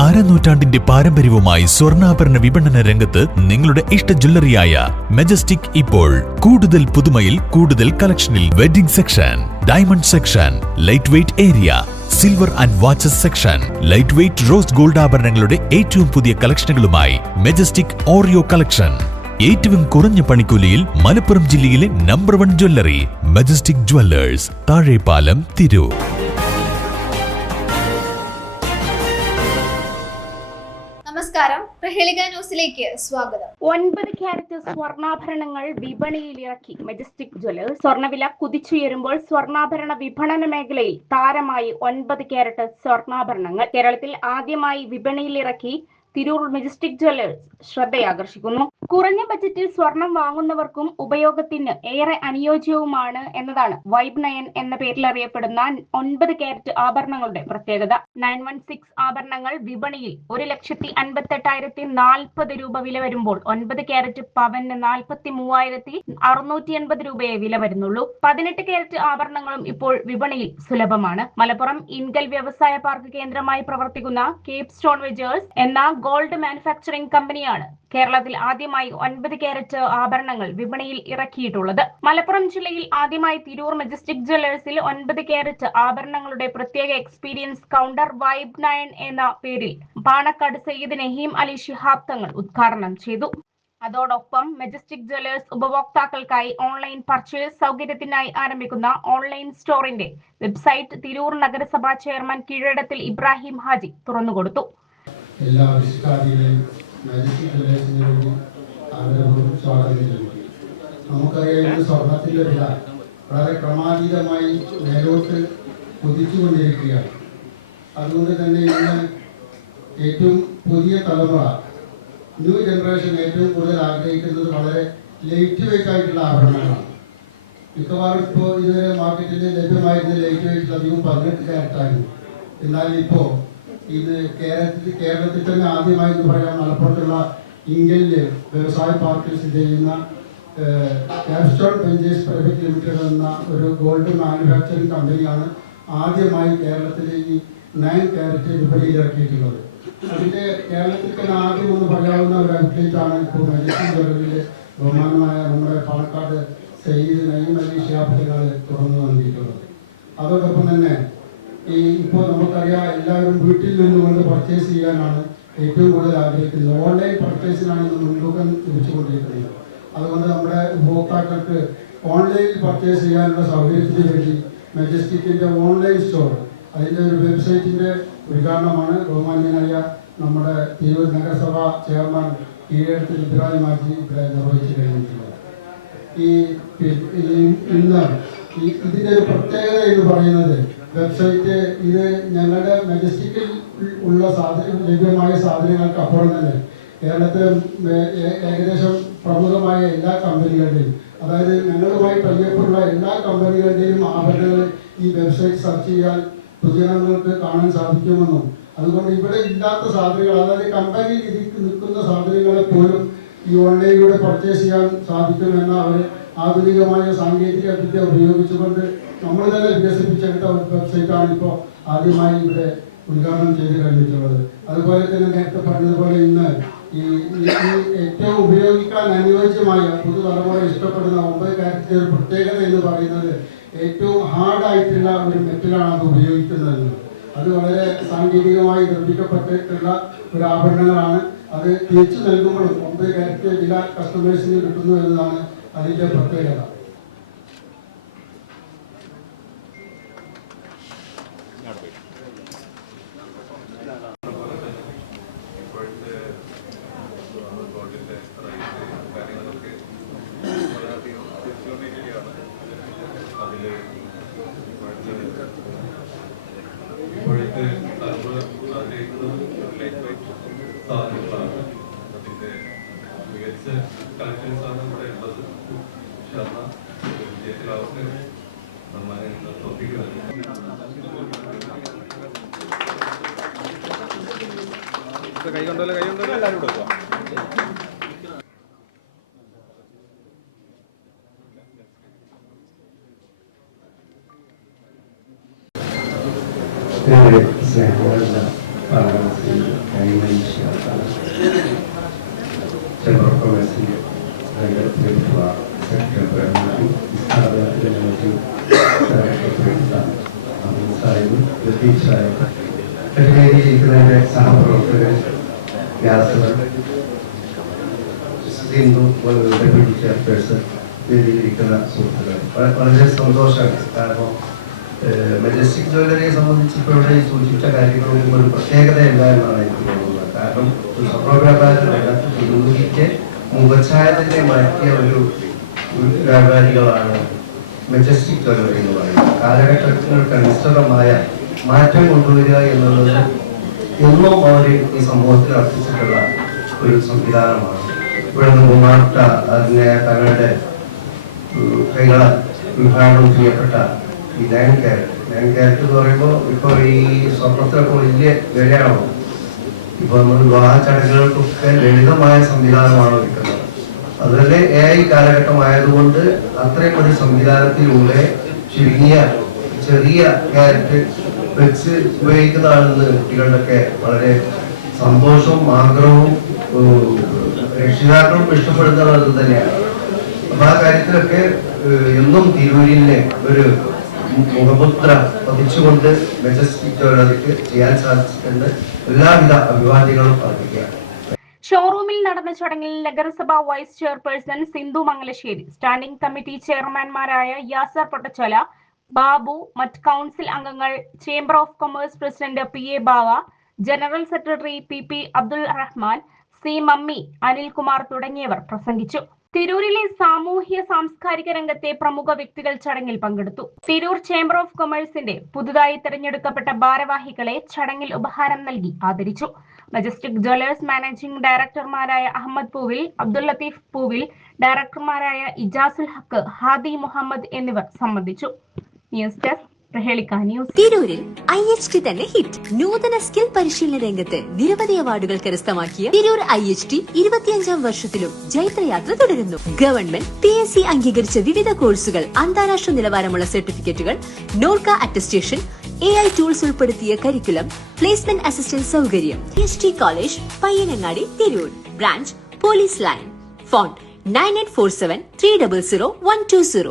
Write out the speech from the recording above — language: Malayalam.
അരനൂറ്റാണ്ടിന്റെ പാരമ്പര്യവുമായി സ്വർണ്ണാഭരണ വിപണന രംഗത്ത് നിങ്ങളുടെ ഇഷ്ട ജ്വല്ലറിയായ മെജസ്റ്റിക് ഇപ്പോൾ കൂടുതൽ പുതുമയിൽ കൂടുതൽ കളക്ഷനിൽ wedding section, diamond section, light weight area, silver and watches section, light weight rose gold ആഭരണങ്ങളുടെ ഏറ്റവും പുതിയ കളക്ഷനുകളുമായി മെജസ്റ്റിക് ഓറിയോ കളക്ഷൻ. ഏറ്റവും കുറഞ്ഞ പണിക്കൂലിയിൽ മലപ്പുറം ജില്ലയിലെ number 1 jewellery majestic Jewellers, Thazhepalam, Tirur. നമസ്കാരം, പ്രഹേളിക ന്യൂസിലേക്ക് സ്വാഗതം. 9 ക്യാരറ്റ് സ്വർണ്ണാഭരണങ്ങൾ വിപണിയിലിറക്കി മെജസ്റ്റിക് ജ്വല്ലേഴ്സ്. സ്വർണ്ണവില കുതിച്ചുയരുമ്പോൾ സ്വർണ്ണാഭരണ വിപണന മേഖലയിൽ താരമായി 9 ക്യാരറ്റ് സ്വർണ്ണാഭരണങ്ങൾ കേരളത്തിൽ ആദ്യമായി വിപണിയിലിറക്കി തിരൂർ മെജസ്റ്റിക് ജ്വല്ലേഴ്സ് ശ്രദ്ധയാകർഷിക്കുന്നു. കുറഞ്ഞ ബജറ്റിൽ സ്വർണം വാങ്ങുന്നവർക്കും ഉപയോഗത്തിന് ഏറെ അനുയോജ്യവുമാണ് എന്നതാണ് വൈബ് 9 എന്ന പേരിൽ അറിയപ്പെടുന്ന 9 ക്യാരറ്റ് ആഭരണങ്ങളുടെ പ്രത്യേകത. 916 ആഭരണങ്ങൾ വിപണിയിൽ 1,58,040 രൂപ വില വരുമ്പോൾ 9 ക്യാരറ്റ് പവന് 43,680 രൂപയെ വില വരുന്നുള്ളൂ. 18 ക്യാരറ്റ് ആഭരണങ്ങളും ഇപ്പോൾ വിപണിയിൽ സുലഭമാണ്. മലപ്പുറം ഇൻഗൽ വ്യവസായ പാർക്ക് കേന്ദ്രമായി പ്രവർത്തിക്കുന്ന കേപ്പ് സ്റ്റോൺ വെജേഴ്സ് എന്ന ഗോൾഡ് മാനുഫാക്ചറിംഗ് കമ്പനിയാണ് കേരളത്തിൽ ആദ്യമായി 9 ക്യാരറ്റ് ആഭരണങ്ങൾ വിപണിയിൽ ഇറക്കിയിട്ടുള്ളത്. മലപ്പുറം ജില്ലയിൽ ആദ്യമായി തിരൂർ മെജസ്റ്റിക് ജ്വല്ലേഴ്സിൽ 9 ക്യാരറ്റ് ആഭരണങ്ങളുടെ പ്രത്യേക എക്സ്പീരിയൻസ് കൗണ്ടർ വൈബ് 9 എന്ന പേരിൽ പാണക്കാട് സയ്യിദ് നഹീം അലി ശിഹാബ് തങ്ങൾ ഉദ്ഘാടനം ചെയ്തു. അതോടൊപ്പം മെജസ്റ്റിക് ജ്വല്ലേഴ്സ് ഉപഭോക്താക്കൾക്കായി ഓൺലൈൻ പർച്ചേസ് സൗകര്യത്തിനായി ആരംഭിക്കുന്ന ഓൺലൈൻ സ്റ്റോറിന്റെ വെബ്സൈറ്റ് തിരൂർ നഗരസഭാ ചെയർമാൻ കീഴടത്തിൽ ഇബ്രാഹിം ഹാജി തുറന്നുകൊടുത്തു. എല്ലാ വിശിഷ്ടാതികളെയും മെജസ്റ്റിക് ജ്വല്ലേഴ്സിന് വേണ്ടി ആദരവും സ്വാഗതം ചെയ്യുന്നു. നമുക്കറിയാം, സ്വർണത്തിൻ്റെ വില വളരെ ക്രമാതീതമായി മേലോട്ട് കുതിച്ചുകൊണ്ടിരിക്കുകയാണ്. അതുകൊണ്ട് തന്നെ ഇന്ന് ഏറ്റവും പുതിയ തലമുറ, ന്യൂ ജനറേഷൻ ഏറ്റവും കൂടുതൽ ആഗ്രഹിക്കുന്നത് വളരെ ലൈറ്റ് വെയ്റ്റ് ആയിട്ടുള്ള ആഭരണങ്ങളാണ്. മിക്കവാറും ഇപ്പോൾ ഇതുവരെ മാർക്കറ്റിൽ ലഭ്യമായിരുന്ന ലൈറ്റ് വെയ്റ്റ് അധികം 18 ക്യാരറ്റായിരുന്നു. എന്നാൽ ഇപ്പോൾ ഇത് കേരളത്തിൽ തന്നെ ആദ്യമായി എന്ന് പറയാം, മലപ്പുറത്തുള്ള ഇൻഗലില് വ്യവസായ പാർക്കിൽ സ്ഥിതി ചെയ്യുന്ന ക്യാപ്സ്റ്റോൺ വെഞ്ചേഴ്സ് പ്രൈവറ്റ് ലിമിറ്റഡ് എന്ന ഒരു ഗോൾഡ് മാനുഫാക്ചറിംഗ് കമ്പനിയാണ് ആദ്യമായി കേരളത്തിൽ ഈ 9 ക്യാരറ്റ് വിപണിയിൽ ഇറക്കിയിട്ടുള്ളത്. അതിൻ്റെ കേരളത്തിൽ തന്നെ ആദ്യം ഒന്ന് പറയാവുന്ന ഒരു ഔട്ട്ലെറ്റാണ് ഇപ്പോൾ മെജസ്റ്റിക് ജ്വല്ലറിയിലെ ബഹുമാനമായ നമ്മുടെ പാണക്കാട് സയ്യിദ് നഹീം അലി ശിഹാബ് തങ്ങൾ തുറന്നു നൽകിയിട്ടുള്ളത്. അതോടൊപ്പം തന്നെ ഇപ്പോൾ നമുക്കറിയാം, എല്ലാവരും വീട്ടിൽ നിന്നുകൊണ്ട് പർച്ചേസ് ചെയ്യാനാണ് ഏറ്റവും കൂടുതൽ ആഗ്രഹിക്കുന്നത്. ഓൺലൈൻ പർച്ചേസിനാണ് ഇന്ന് മുൻതൂക്കം ലഭിച്ചുകൊണ്ടിരിക്കുന്നത്. അതുകൊണ്ട് നമ്മുടെ ഉപഭോക്താക്കൾക്ക് ഓൺലൈനിൽ പർച്ചേസ് ചെയ്യാനുള്ള സൗകര്യത്തിന് വേണ്ടി മെജസ്റ്റിക്കിൻ്റെ ഓൺലൈൻ സ്റ്റോർ, അതിൻ്റെ ഒരു വെബ്സൈറ്റിൻ്റെ ഉദ്ഘാടനമാണ് ബഹുമാന്യനായ നമ്മുടെ തിരൂർ നഗരസഭ ചെയർമാൻ കീഴടത്തിൽ ഇബ്രാഹിം ഹാജി ഇവിടെ നിർവഹിച്ചു കഴിഞ്ഞിട്ടുള്ളത്. ഇന്ന് ഇതിൻ്റെ ഒരു പ്രത്യേകത എന്ന് പറയുന്നത്, വെബ്സൈറ്റ് ഇത് ഞങ്ങളുടെ മെജസ്റ്റിക്കിൽ ഉള്ള ലഭ്യമായ സാധനങ്ങൾക്ക് അപ്പുറം തന്നെ കേരളത്തിലെ ഏകദേശം പ്രമുഖമായ എല്ലാ കമ്പനികളുടെയും, അതായത് ഞങ്ങളുമായി പരിചയപ്പെടുന്ന എല്ലാ കമ്പനികളുടെയും ആഭരണങ്ങൾ ഈ വെബ്സൈറ്റ് സെർച്ച് ചെയ്യാൻ പൊതുജനങ്ങൾക്ക് കാണാൻ സാധിക്കുമെന്നും, അതുകൊണ്ട് ഇവിടെ ഇല്ലാത്ത സാധനങ്ങൾ, അതായത് കമ്പനിയിൽ നിൽക്കുന്ന സാധനങ്ങളെ പോലും ഈ ഓൺലൈനിലൂടെ പർച്ചേസ് ചെയ്യാൻ സാധിക്കുമെന്ന അവർ ആധുനികമായ സാങ്കേതിക വിദ്യ ഉപയോഗിച്ചുകൊണ്ട് നമ്മൾ തന്നെ വികസിപ്പിച്ചെടുത്ത ഒരു വെബ്സൈറ്റാണ് ഇപ്പോൾ ആദ്യമായി ഇവിടെ ഉദ്ഘാടനം ചെയ്ത് കഴിഞ്ഞിട്ടുള്ളത്. അതുപോലെ തന്നെ നേരത്തെ പറഞ്ഞതുപോലെ ഇന്ന് ഈ ഏറ്റവും ഉപയോഗിക്കാൻ അനുയോജ്യമായ പുതുതലമുറ ഇഷ്ടപ്പെടുന്ന 9 ക്യാരറ്റിൻ്റെ ഒരു പ്രത്യേകത എന്ന് പറയുന്നത് ഏറ്റവും ഹാർഡായിട്ടുള്ള ഒരു മെറ്റലാണ് അത് ഉപയോഗിക്കുന്നത്. അത് വളരെ സാങ്കേതികമായി നിർമ്മിക്കപ്പെട്ടിട്ടുള്ള ഒരു ആഭരണങ്ങളാണ്. അത് തിരിച്ചു നൽകുമ്പോഴും 9 ക്യാരറ്റ് വില കസ്റ്റമേഴ്സിന് കിട്ടുന്നു എന്നതാണ് അതിൻ്റെ പ്രത്യേകത. ഇപ്പോഴത്തെ തലമുറ ആഗ്രഹിക്കുന്നത് ലൈറ്റ് വെയ്റ്റ് സാധനങ്ങളാണ്. അതിൻ്റെ മികച്ച കളക്ഷൻസാണ് ഇവിടെ ഉള്ളത്. വിജയത്തിലാവട്ടെ, നമ്മളെ പ്രവർത്തിക്കുന്നത്. കൈ കൊണ്ടല്ലോ എല്ലാവരും കൊടുക്കുക. സ്നേഹമുള്ള ചേംബർ ഓഫ് കൊമേഴ്സിൻ്റെ പ്രിയപ്പെട്ട സെക്രട്ടറി സാഹിബ് ലത്തീഫ് സാഹിബ് വേദിയിലിരിക്കുന്നതിൻ്റെ സഹപ്രവർത്തകർ വ്യാസകർ സിന്ധു ഡെപ്യൂട്ടി ചെയർപേഴ്സൺ വേദിയിലിരിക്കുന്ന സുഹൃത്തുക്കൾ വളരെ സന്തോഷമാണ്. കാരണം മെജസ്റ്റിക് ജ്വല്ലറിയെ സംബന്ധിച്ച് ഇപ്പോൾ ഇവിടെ സൂചിപ്പിച്ച കാര്യങ്ങളൊന്നും ഒരു പ്രത്യേകതയല്ല എന്നാണ് എനിക്ക് തോന്നുന്നത്. കാരണം ഒരു സ്വർണ്ണ വ്യാപാര രംഗത്ത് തിരുവനന്തപുരത്തെ മുഖച്ഛായ തന്നെ മാറ്റിയ ഒരു വ്യാപാരികളാണ് മെജസ്റ്റിക് ജ്വല്ലറി എന്ന് പറയുന്നത്. കാലഘട്ടങ്ങൾക്ക് അനുസൃതമായ മാറ്റം കൊണ്ടുവരിക എന്നുള്ളത് എന്നും അവർ ഈ സമൂഹത്തിൽ അർപ്പിച്ചിട്ടുള്ള ഒരു സംവിധാനമാണ്. ഇവിടെ നിന്ന് ബഹുമാനപ്പെട്ട അതിനെ തങ്ങളുടെ കൈകളാൽ ഉദ്ഘാടനം ചെയ്യപ്പെട്ട ഈ ലൈൻ ക്യാരറ്റ് എന്ന് പറയുമ്പോൾ ഇപ്പോൾ ഈ സ്വർണത്തിനൊക്കെ വലിയ വിലയാണോ. ഇപ്പോൾ നമ്മൾ വിവാഹ ചടങ്ങുകൾക്കൊക്കെ ലളിതമായ സംവിധാനമാണ് വെക്കുന്നത്. അതുപോലെ AI കാലഘട്ടമായതുകൊണ്ട് അത്രയും ഒരു സംവിധാനത്തിലൂടെ ചുരുങ്ങിയ ചെറിയ ക്യാരറ്റ് വെച്ച് ഉപയോഗിക്കുന്നതാണെന്ന് കുട്ടികളുടെയൊക്കെ വളരെ സന്തോഷവും ആഗ്രഹവും രക്ഷിതാക്കളും ഇഷ്ടപ്പെടുന്നത് അത് തന്നെയാണ്. അപ്പൊ ആ കാര്യത്തിലൊക്കെ എന്നും തിരൂരിനെ ഒരു മുഖമുദ്ര പതിച്ചുകൊണ്ട് മെജസ്റ്റിക് ജ്വല്ലറിക്ക് ചെയ്യാൻ സാധിച്ചിട്ടുണ്ട്. എല്ലാവിധ അഭിവാദ്യങ്ങളും അർപ്പിക്കുകയാണ്. ഷോറൂമിൽ നടന്ന ചടങ്ങിൽ നഗരസഭ vice chairperson Sindhu Mangalassery, standing committee ചെയർമാൻമാരായ യാസർ പൊട്ടച്ചോല, ബാബു, മറ്റ് കൗൺസിൽ അംഗങ്ങൾ, chamber of commerce president PA Bava, general secretary PP Abdul Rahman, C Mammi, Anilkumar തുടങ്ങിയവർ പ്രസംഗിച്ചു. തിരൂരിലെ സാമൂഹ്യ സാംസ്കാരിക രംഗത്തെ പ്രമുഖ വ്യക്തികൾ ചടങ്ങിൽ പങ്കെടുത്തു. തിരൂർ ചേംബർ ഓഫ് കൊമേഴ്സിന്റെ പുതുതായി തെരഞ്ഞെടുക്കപ്പെട്ട ഭാരവാഹികളെ ചടങ്ങിൽ ഉപഹാരം നൽകി ആദരിച്ചു. മജസ്റ്റിക് ജ്വല്ലേഴ്സ് മാനേജിംഗ് ഡയറക്ടർമാരായ അഹമ്മദ് പൂവിൽ, അബ്ദുൽ ലത്തീഫ് പൂവിൽ, ഡയറക്ടർമാരായ ഇജാസുൽ ഹക്ക്, ഹാദി മുഹമ്മദ് എന്നിവർ സംബന്ധിച്ചു. News desk Prahelika news. തിരൂരിൽ IHT തന്നെ ഹിറ്റ്. നൂതന സ്കിൽ പരിശീലന രംഗത്ത് നിരവധി അവാർഡുകൾ കരസ്ഥമാക്കിയ തിരൂർ IHT 25ാം വർഷത്തിലും ജൈത്രയാത്ര തുടരുന്നു. ഗവൺമെന്റ് PSC അംഗീകരിച്ച വിവിധ കോഴ്സുകൾ, അന്താരാഷ്ട്ര നിലവാരമുള്ള സർട്ടിഫിക്കറ്റുകൾ, നോർക്ക അറ്റസ്റ്റേഷൻ, AI ടൂൾസ് ഉൾപ്പെടുത്തിയ കരിക്കുലം, പ്ലേസ്മെന്റ് അസിസ്റ്റന്റ് സൗകര്യം. IHT college, Payyanangadi, Tirur. Branch police line. Phone 9847 300 120.